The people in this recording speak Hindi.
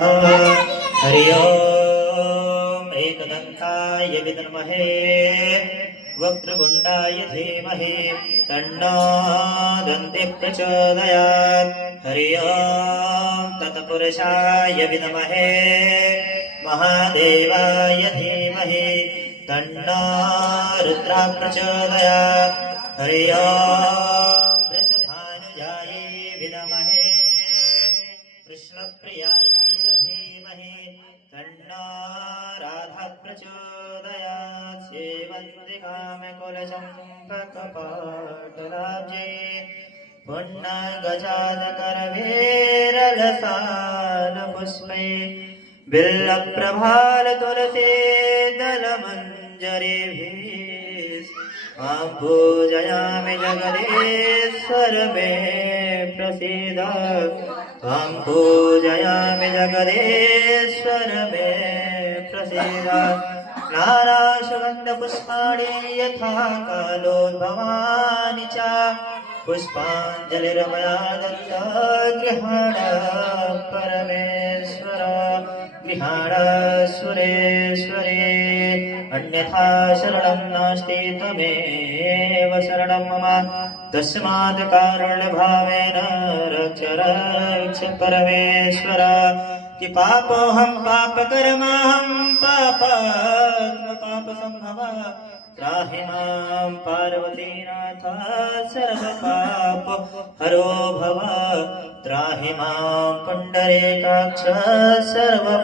हरि ओम एकदन्ताय विद्महे वक्त्रतुण्डाय धीमहि तन्नो दन्तिः प्रचोदयात्। हरि ओम तत्पुरुषाय विद्महे महादेवाय धीमहि तन्नो रुद्रः प्रचोदयात्। हरि ओम वृषभानुजाय विद्महे कृष्णप्रियाय धीमहि तन्नो राधा प्रचोदयात्। सेवन्तिकामकुलचम्पकपाटलाब्जे पुण्यगजादकरवेरलसालपुष्पे बिल्लप्रभालतुलसीदलमञ्जरीभिः मां पूजयामि जगदीश्वर मे प्रसीद। त्वां पूजयामि जगदीश्वर मे प्रसीद। नाराशगन्धपुष्पाणि यथा कालोद्भवानि च पुष्पाञ्जलिर्मया दत्ता गृहाण परमेश्वर गृहाण सुरेश्वरे। अन्यथा शरणं नास्ति त्वमेव शरणं मम तस्मात् कारुण्यभावेन रक्ष रक्ष परमेश्वर। कि पापोऽहं पापकर्माहं पापात्म पापसम्भवः त्राहि मां पार्वतीनाथ सर्वपाप हरो भव। त्राहि मां पुण्डरीकाक्ष सर्व